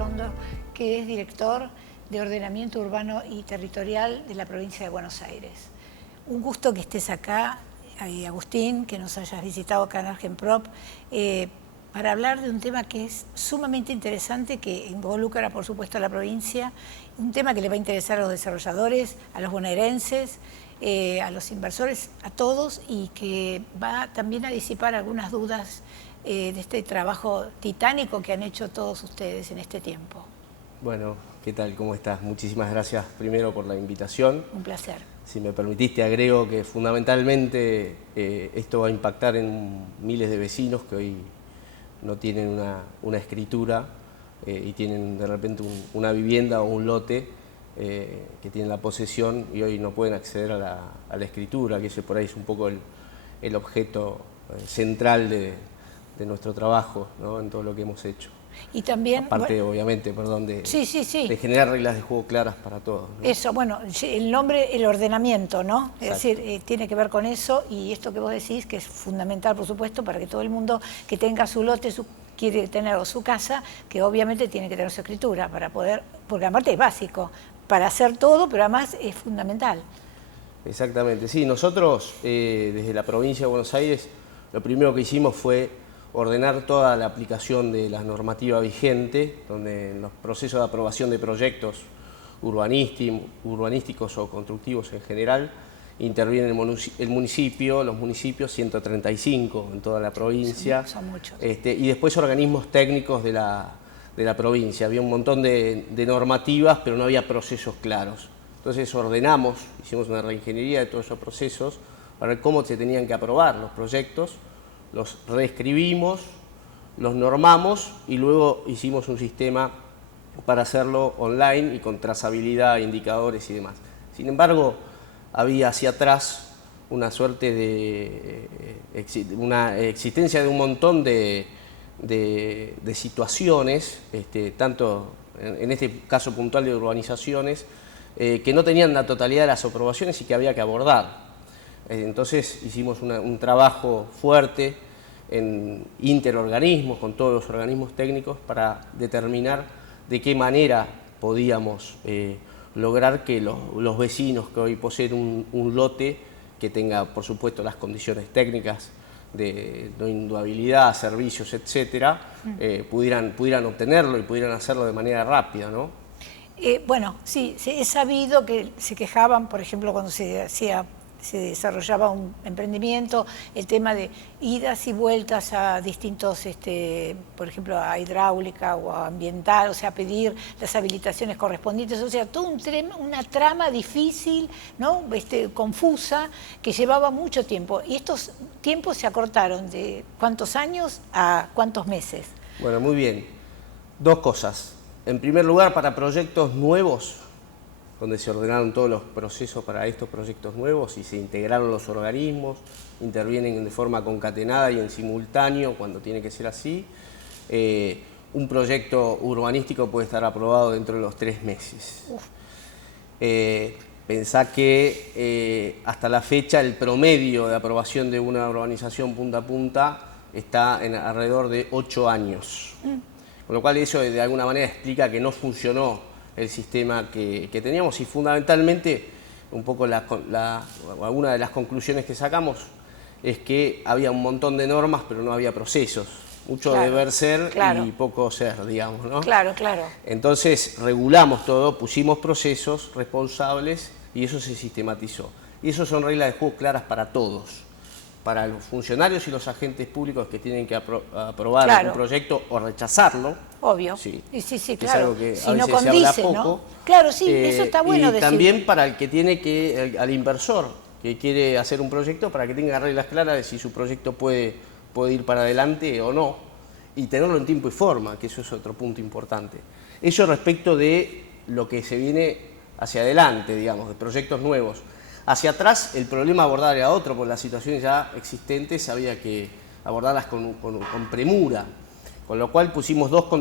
Rondo, que es director de Ordenamiento Urbano y Territorial de la provincia de Buenos Aires. Un gusto que estés acá, Agustín, que nos hayas visitado acá en Argenprop, para hablar de un tema que es sumamente interesante, que involucra, por supuesto, a la provincia, un tema que le va a interesar a los desarrolladores, a los bonaerenses, a los inversores, a todos, y que va también a disipar algunas dudas de este trabajo titánico que han hecho todos ustedes en este tiempo. Bueno, ¿qué tal? ¿Cómo estás? Muchísimas gracias primero por la invitación. Un placer. Si me permitiste, agrego que fundamentalmente esto va a impactar en miles de vecinos que hoy no tienen una escritura y tienen de repente una vivienda o un lote que tienen la posesión y hoy no pueden acceder a la escritura, que ese por ahí es un poco el objeto central de nuestro trabajo, ¿no? En todo lo que hemos hecho. Y también, aparte, bueno, obviamente, perdón, de generar reglas de juego claras para todos, ¿no? Eso, bueno, el nombre, el ordenamiento, ¿no? Exacto. Es decir, tiene que ver con eso, y esto que vos decís, que es fundamental, por supuesto, para que todo el mundo que tenga su lote, quiere tener o su casa, que obviamente tiene que tener su escritura para poder, porque aparte es básico, para hacer todo, pero además es fundamental. Exactamente, sí, nosotros desde la provincia de Buenos Aires lo primero que hicimos fue ordenar toda la aplicación de la normativa vigente, donde en los procesos de aprobación de proyectos urbanísticos o constructivos en general, interviene el municipio, los municipios, 135 en toda la provincia. Son muchos. Y después organismos técnicos de la provincia. Había un montón de normativas, pero no había procesos claros. Entonces ordenamos, hicimos una reingeniería de todos esos procesos para ver cómo se tenían que aprobar los proyectos, los reescribimos, los normamos y luego hicimos un sistema para hacerlo online y con trazabilidad, indicadores y demás. Sin embargo, había hacia atrás una suerte de una existencia de un montón de situaciones, tanto en este caso puntual de urbanizaciones, que no tenían la totalidad de las aprobaciones y que había que abordar. Entonces hicimos un trabajo fuerte en interorganismos, con todos los organismos técnicos, para determinar de qué manera podíamos lograr que los vecinos que hoy poseen un lote que tenga, por supuesto, las condiciones técnicas de no inundabilidad, servicios, etcétera, pudieran obtenerlo y pudieran hacerlo de manera rápida, ¿no? Bueno, sí, he sabido que se quejaban, por ejemplo, cuando se desarrollaba un emprendimiento, el tema de idas y vueltas a distintos, por ejemplo, a hidráulica o a ambiental, o sea, pedir las habilitaciones correspondientes, o sea, todo una trama difícil, ¿no? Confusa, que llevaba mucho tiempo. Y estos tiempos se acortaron de ¿cuántos años a cuántos meses? Bueno, muy bien. Dos cosas. En primer lugar, para proyectos nuevos, donde se ordenaron todos los procesos para estos proyectos nuevos y se integraron los organismos, intervienen de forma concatenada y en simultáneo cuando tiene que ser así. Un proyecto urbanístico puede estar aprobado dentro de los 3 meses. Pensá que hasta la fecha el promedio de aprobación de una urbanización punta a punta está en alrededor de 8 años. Con lo cual eso de alguna manera explica que no funcionó el sistema que teníamos y fundamentalmente un poco alguna de las conclusiones que sacamos es que había un montón de normas pero no había procesos, mucho deber ser y poco ser, digamos, ¿no? Claro, claro. Entonces regulamos todo, pusimos procesos responsables y eso se sistematizó. Y eso son reglas de juego claras para todos, para los funcionarios y los agentes públicos que tienen que aprobar un proyecto o rechazarlo. Obvio. Sí, sí, claro. Es algo que si a veces no condice, se habla poco. ¿no? Claro, sí, eso está bueno y decirlo. también para el que tiene al inversor que quiere hacer un proyecto, para que tenga reglas claras de si su proyecto puede ir para adelante o no, y tenerlo en tiempo y forma, que eso es otro punto importante. Eso respecto de lo que se viene hacia adelante, digamos, de proyectos nuevos. Hacia atrás el problema abordar era otro, porque las situaciones ya existentes había que abordarlas con premura, con lo cual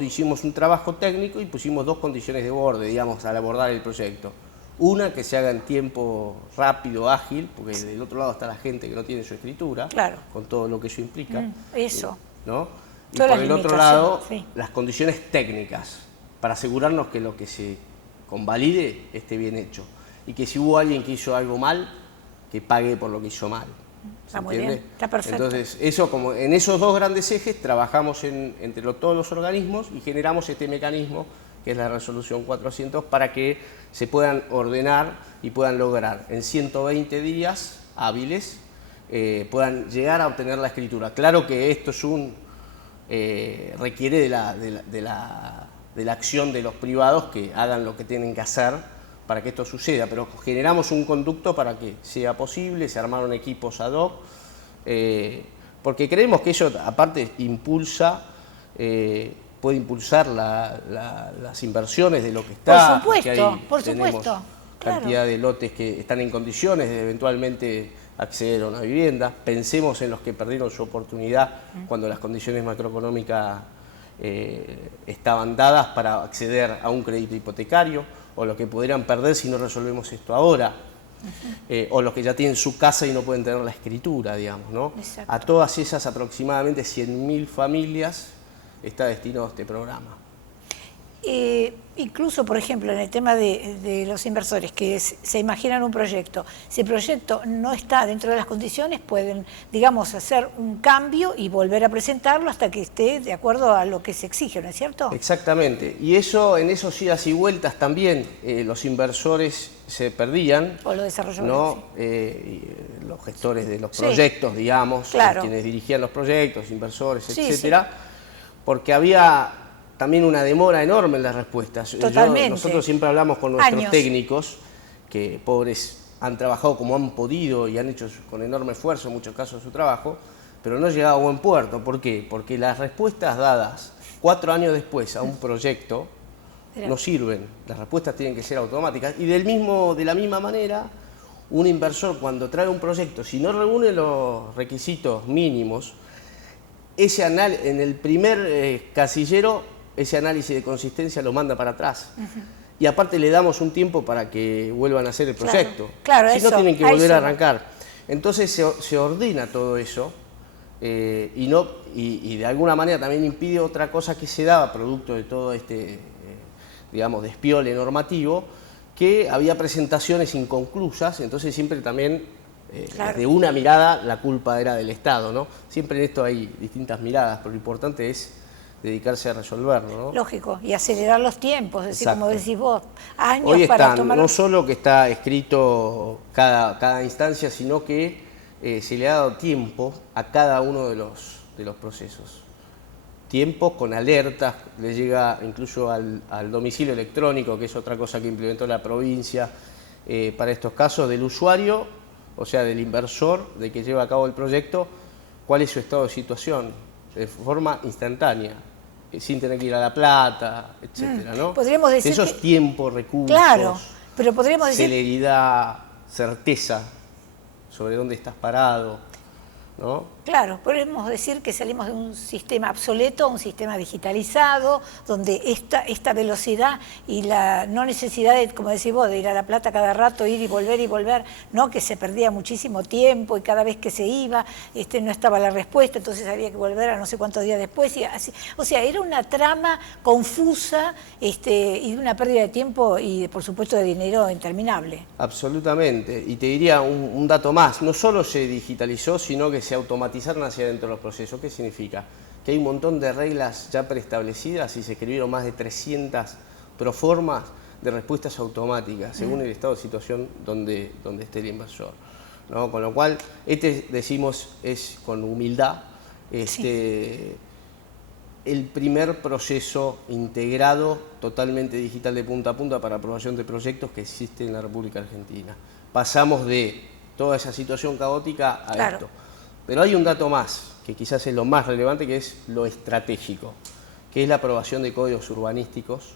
hicimos un trabajo técnico y pusimos 2 condiciones de borde, digamos, al abordar el proyecto. Una, que se haga en tiempo rápido, ágil, porque del otro lado está la gente que no tiene su escritura, con todo lo que eso implica. Eso. ¿No? Y Todas por el otro lado, sí, las condiciones técnicas. para asegurarnos que lo que se convalide esté bien hecho. Y que si hubo alguien que hizo algo mal, que pague por lo que hizo mal. Está muy bien, está perfecto. Entonces, eso, como en esos dos grandes ejes trabajamos entre todos los organismos y generamos este mecanismo que es la resolución 400 para que se puedan ordenar y puedan lograr en 120 días hábiles, puedan llegar a obtener la escritura. Claro que esto es requiere de la acción de los privados que hagan lo que tienen que hacer para que esto suceda, pero generamos un conducto para que sea posible, se armaron equipos ad hoc, porque creemos que eso aparte impulsa, puede impulsar las inversiones de lo que está. Por supuesto, cantidad de lotes que están en condiciones de eventualmente acceder a una vivienda. Pensemos en los que perdieron su oportunidad cuando las condiciones macroeconómicas estaban dadas para acceder a un crédito hipotecario, o los que podrían perder si no resolvemos esto ahora, o los que ya tienen su casa y no pueden tener la escritura, digamos, ¿no? Exacto. A todas esas aproximadamente 100.000 familias está destinado este programa. Incluso, por ejemplo, en el tema de los inversores que se imaginan un proyecto, si el proyecto no está dentro de las condiciones, pueden, digamos, hacer un cambio y volver a presentarlo hasta que esté de acuerdo a lo que se exige, ¿no es cierto? Exactamente, y eso en esos idas y vueltas también los inversores se perdían, o los desarrolladores, ¿no? Los gestores de los proyectos, digamos, claro, quienes dirigían los proyectos, inversores, etcétera, sí. Porque había también una demora enorme en las respuestas. Totalmente. Nosotros siempre hablamos con nuestros técnicos, que pobres han trabajado como han podido y han hecho con enorme esfuerzo en muchos casos su trabajo, pero no llegaba a buen puerto. ¿Por qué? Porque las respuestas dadas 4 años después a un proyecto no sirven. Las respuestas tienen que ser automáticas. Y de la misma manera, un inversor cuando trae un proyecto, si no reúne los requisitos mínimos, en el primer casillero, ese análisis de consistencia lo manda para atrás. Y aparte le damos un tiempo para que vuelvan a hacer el proyecto. Claro, si no, tienen que volver a arrancar. Entonces se ordena todo eso y de alguna manera también impide otra cosa que se daba producto de todo este, digamos, despiole normativo, que había presentaciones inconclusas, entonces siempre también de una mirada la culpa era del Estado, ¿no? Siempre en esto hay distintas miradas, pero lo importante es dedicarse a resolverlo, ¿no? Lógico, y acelerar los tiempos, es decir, como decís vos, años hoy para están, tomar... no solo que está escrito cada instancia, sino que se le ha dado tiempo a cada uno de los procesos. Tiempo con alertas, le llega incluso al domicilio electrónico, que es otra cosa que implementó la provincia para estos casos, del usuario, o sea, del inversor, de que lleva a cabo el proyecto, cuál es su estado de situación, de forma instantánea, sin tener que ir a La Plata, etcétera, ¿no? Podríamos decir esos tiempos, recursos, claro, pero podríamos decir... celeridad, certeza sobre dónde estás parado, ¿no? Claro, podemos decir que salimos de un sistema obsoleto a un sistema digitalizado, donde esta velocidad y la no necesidad de, como decís vos, de ir a La Plata cada rato, ir y volver, ¿no? Que se perdía muchísimo tiempo y cada vez que se iba no estaba la respuesta, entonces había que volver a no sé cuántos días después. Y así. O sea, era una trama confusa y de una pérdida de tiempo y, por supuesto, de dinero interminable. Absolutamente. Y te diría un dato más. No solo se digitalizó, sino que se automatizaron hacia dentro de los procesos. ¿Qué significa? Que hay un montón de reglas ya preestablecidas y se escribieron más de 300 proformas de respuestas automáticas según el estado de situación donde esté el inversor, ¿no? Con lo cual, decimos es con humildad el primer proceso integrado totalmente digital de punta a punta para aprobación de proyectos que existe en la República Argentina. Pasamos de toda esa situación caótica a esto. Pero hay un dato más, que quizás es lo más relevante, que es lo estratégico, que es la aprobación de códigos urbanísticos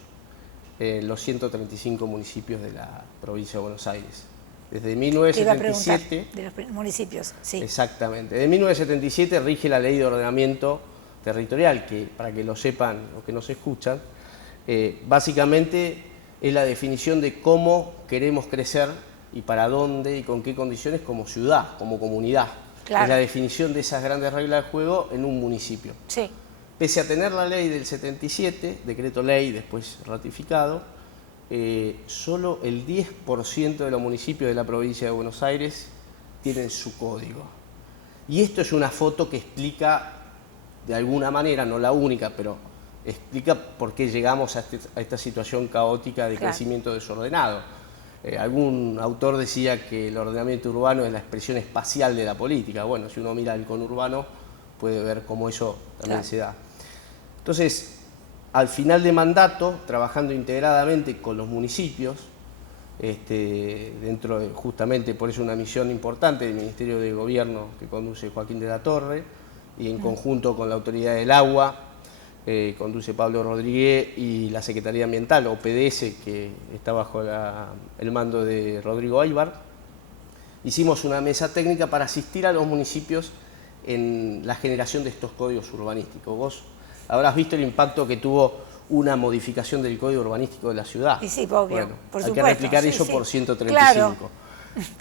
en los 135 municipios de la provincia de Buenos Aires. Desde 1977... de los municipios, sí. Exactamente. Desde 1977 rige la Ley de Ordenamiento Territorial, que para que lo sepan los que nos escuchan, básicamente es la definición de cómo queremos crecer y para dónde y con qué condiciones como ciudad, como comunidad. Claro. Es la definición de esas grandes reglas de juego en un municipio. Sí. pese a tener la ley del 77, decreto ley después ratificado, solo el 10% de los municipios de la provincia de Buenos Aires tienen su código. Y esto es una foto que explica, de alguna manera, no la única, pero explica por qué llegamos a esta situación caótica de crecimiento desordenado. Algún autor decía que el ordenamiento urbano es la expresión espacial de la política. Bueno, si uno mira el conurbano puede ver cómo eso también se da. Entonces, al final de mandato, trabajando integradamente con los municipios, justamente por eso una misión importante del Ministerio de Gobierno que conduce Joaquín de la Torre, y en conjunto con la Autoridad del Agua, conduce Pablo Rodríguez, y la Secretaría Ambiental, o PDS, que está bajo el mando de Rodrigo Aybar, hicimos una mesa técnica para asistir a los municipios en la generación de estos códigos urbanísticos. Vos habrás visto el impacto que tuvo una modificación del código urbanístico de la ciudad. Y sí, obvio, bueno, por hay supuesto. que replicar eso por 135. Claro.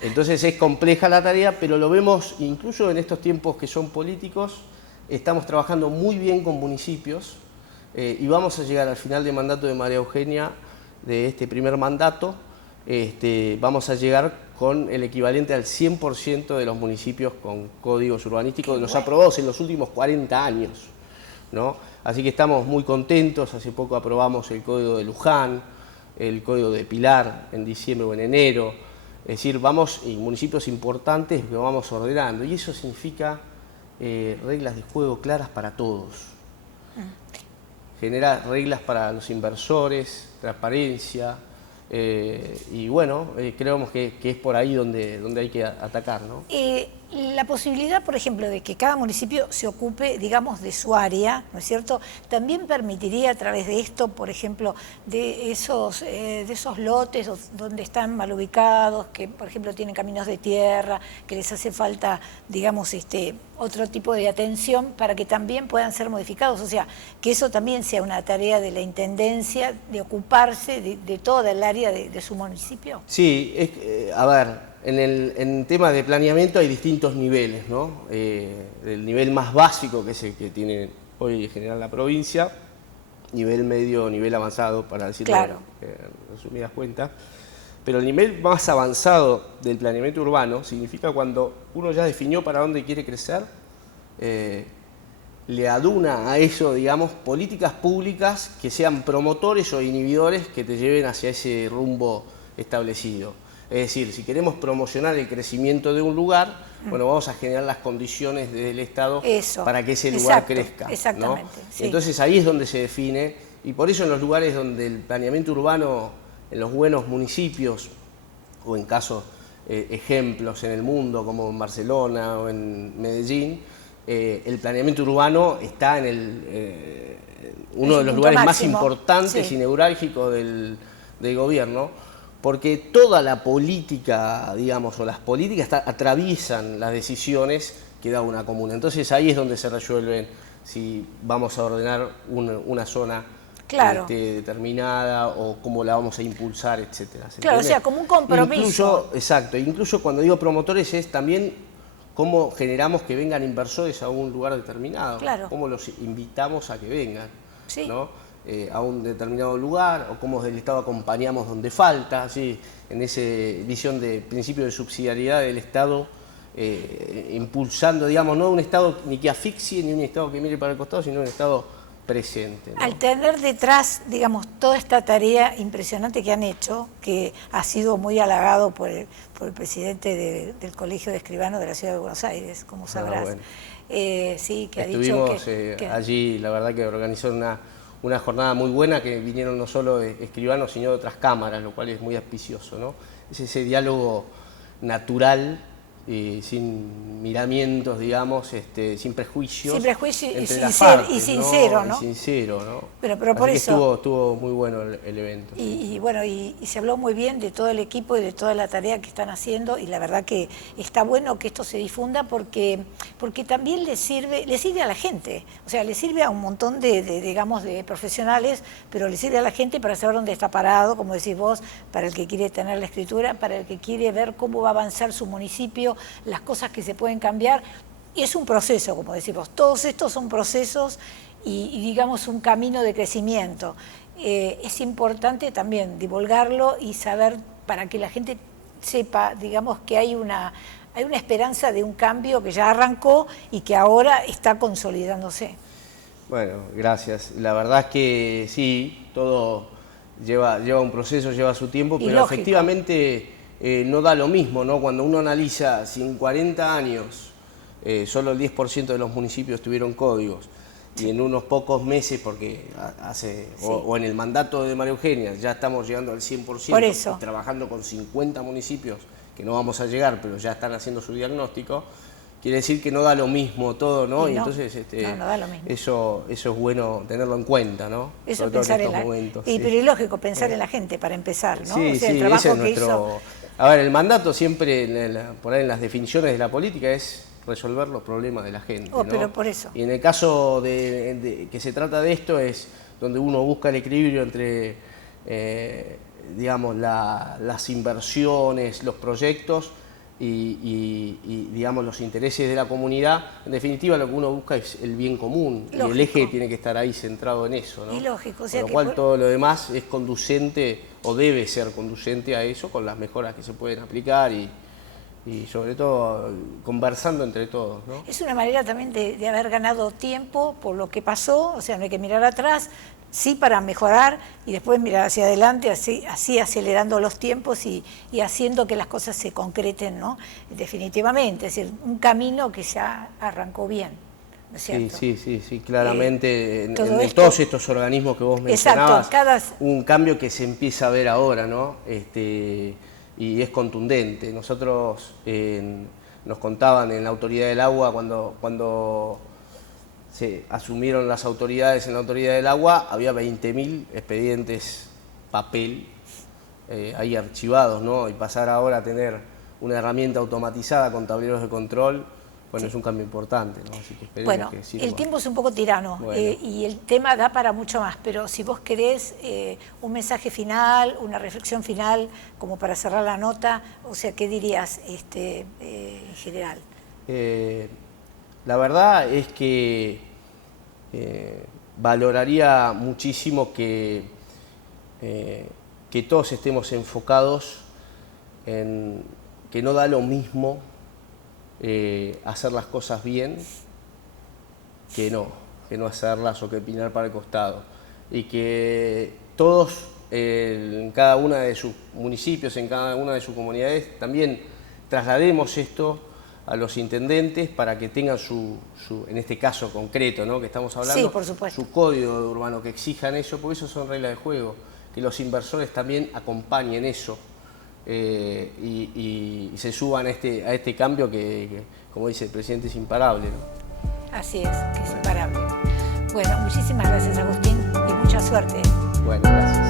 Entonces es compleja la tarea, pero lo vemos incluso en estos tiempos que son políticos. Estamos trabajando muy bien con municipios y vamos a llegar al final de mandato de María Eugenia, de este primer mandato, vamos a llegar con el equivalente al 100% de los municipios con códigos urbanísticos de los aprobados en los últimos 40 años, ¿no? Así que estamos muy contentos. Hace poco aprobamos el código de Luján, el código de Pilar en diciembre o en enero. Es decir, y municipios importantes que vamos ordenando, y eso significa reglas de juego claras para todos. Genera reglas para los inversores, transparencia, y bueno, creemos que es por ahí donde hay que atacar, ¿no? La posibilidad, por ejemplo, de que cada municipio se ocupe, digamos, de su área, ¿no es cierto?, también permitiría a través de esto, por ejemplo, de esos lotes donde están mal ubicados, que, por ejemplo, tienen caminos de tierra, que les hace falta, digamos, otro tipo de atención para que también puedan ser modificados. O sea, que eso también sea una tarea de la Intendencia, de ocuparse de toda el área de su municipio. Sí, a ver, en temas de planeamiento hay distintos niveles, ¿no? El nivel más básico, que es el que tiene hoy en general la provincia, nivel medio, nivel avanzado, para decirlo en resumidas cuentas. Pero el nivel más avanzado del planeamiento urbano significa cuando uno ya definió para dónde quiere crecer, le aduna a eso, digamos, políticas públicas que sean promotores o inhibidores que te lleven hacia ese rumbo establecido. Es decir, si queremos promocionar el crecimiento de un lugar, bueno, vamos a generar las condiciones desde el Estado para que ese lugar crezca, exactamente, ¿no? Sí. Entonces ahí es donde se define, y por eso en los lugares donde el planeamiento urbano, en los buenos municipios, o en casos, ejemplos en el mundo, como en Barcelona o en Medellín, el planeamiento urbano está en uno de los lugares más importantes y neurálgicos del gobierno, porque toda la política, digamos, o las políticas atraviesan las decisiones que da una comuna. Entonces ahí es donde se resuelven si vamos a ordenar una zona determinada o cómo la vamos a impulsar, etcétera. Claro, o sea, como un compromiso. Incluso cuando digo promotores es también cómo generamos que vengan inversores a un lugar determinado, cómo los invitamos a que vengan, ¿no? A un determinado lugar, o cómo desde el Estado acompañamos donde falta, ¿sí? En esa visión de principio de subsidiariedad del Estado, impulsando, digamos, no un Estado ni que asfixie, ni un Estado que mire para el costado, sino un Estado presente, ¿no? Al tener detrás, digamos, toda esta tarea impresionante que han hecho, que ha sido muy halagado por el presidente del Colegio de Escribanos de la Ciudad de Buenos Aires, como sabrás. Bueno. Sí, que ha dicho que allí, la verdad que organizó una jornada muy buena, que vinieron no solo escribanos, sino de otras cámaras, lo cual es muy auspicioso, ¿no? Es ese diálogo natural, sin miramientos, digamos, sin prejuicios. Sin prejuicios y sincero, ¿no? Y sincero, ¿no? Pero por eso estuvo muy bueno el evento. Y bueno, y se habló muy bien de todo el equipo y de toda la tarea que están haciendo, y la verdad que está bueno que esto se difunda porque también le sirve a la gente, o sea, le sirve a un montón digamos, de profesionales, pero le sirve a la gente para saber dónde está parado, como decís vos, para el que quiere tener la escritura, para el que quiere ver cómo va a avanzar su municipio, las cosas que se pueden cambiar. Y es un proceso, como decimos, todos estos son procesos y digamos un camino de crecimiento. Es importante también divulgarlo y saber, para que la gente sepa, digamos, que hay una esperanza de un cambio que ya arrancó y que ahora está consolidándose. Bueno, gracias. La verdad es que sí, todo lleva un proceso, lleva su tiempo, Y pero lógico. efectivamente no da lo mismo, ¿no? Cuando uno analiza si en 40 años solo el 10% de los municipios tuvieron códigos, y en unos pocos meses, porque o en el mandato de María Eugenia ya estamos llegando al 100%, Por eso. y trabajando con 50 municipios, que no vamos a llegar, pero ya están haciendo su diagnóstico, quiere decir que no da lo mismo todo, ¿no? Y Y no, entonces no da lo mismo. eso es bueno tenerlo en cuenta, ¿no? Eso Sobre todo pensar en en estos la momentos. y, Sí. pero es lógico pensar en la gente para empezar, ¿no? Sí, O sea, el sí, trabajo ese es que nuestro... hizo. A ver, el mandato siempre, por ahí en las definiciones de la política, es resolver los problemas de la gente, ¿no? Pero por eso. Y en el caso que se trata de esto es donde uno busca el equilibrio entre, digamos, las inversiones, los proyectos y, digamos, los intereses de la comunidad. En definitiva, lo que uno busca es el bien común. Lógico. Y el eje tiene que estar ahí centrado en eso, ¿no? Y lógico, o sea Con lo que cual todo lo demás es conducente o debe ser conducente a eso, con las mejoras que se pueden aplicar y sobre todo conversando entre todos, ¿no? es una manera también de haber ganado tiempo por lo que pasó, o sea, no hay que mirar atrás, sí para mejorar y después mirar hacia adelante, así acelerando los tiempos y haciendo que las cosas se concreten, ¿no? Definitivamente, es decir, un camino que ya arrancó bien, ¿no es cierto? Sí, claramente en esto- todos estos organismos que vos mencionabas, Exacto, un cambio que se empieza a ver ahora, ¿no? Y es contundente. Nosotros nos contaban en la Autoridad del Agua, cuando se asumieron las autoridades en la Autoridad del Agua, había 20.000 expedientes papel ahí archivados, ¿no? Y pasar ahora a tener una herramienta automatizada con tableros de control, bueno, es un cambio importante, ¿no? Así que esperemos Bueno, que sirva. el tiempo es un poco tirano Bueno. y el tema da para mucho más, pero si vos querés un mensaje final, una reflexión final, como para cerrar la nota, o sea, ¿qué dirías en general? La verdad es que valoraría muchísimo que todos estemos enfocados en que no da lo mismo hacer las cosas bien que no hacerlas o que opinar para el costado. Y que todos, en cada uno de sus municipios, en cada una de sus comunidades, también traslademos esto a los intendentes para que tengan en este caso concreto, ¿no?, que estamos hablando, Sí, por supuesto. su código urbano, que exijan eso, porque eso son reglas de juego, que los inversores también acompañen eso. Y se suban a este cambio que, como dice el presidente, es imparable, ¿no? Así es, que es imparable. Bueno, muchísimas gracias, Agustín, y mucha suerte. Bueno, gracias.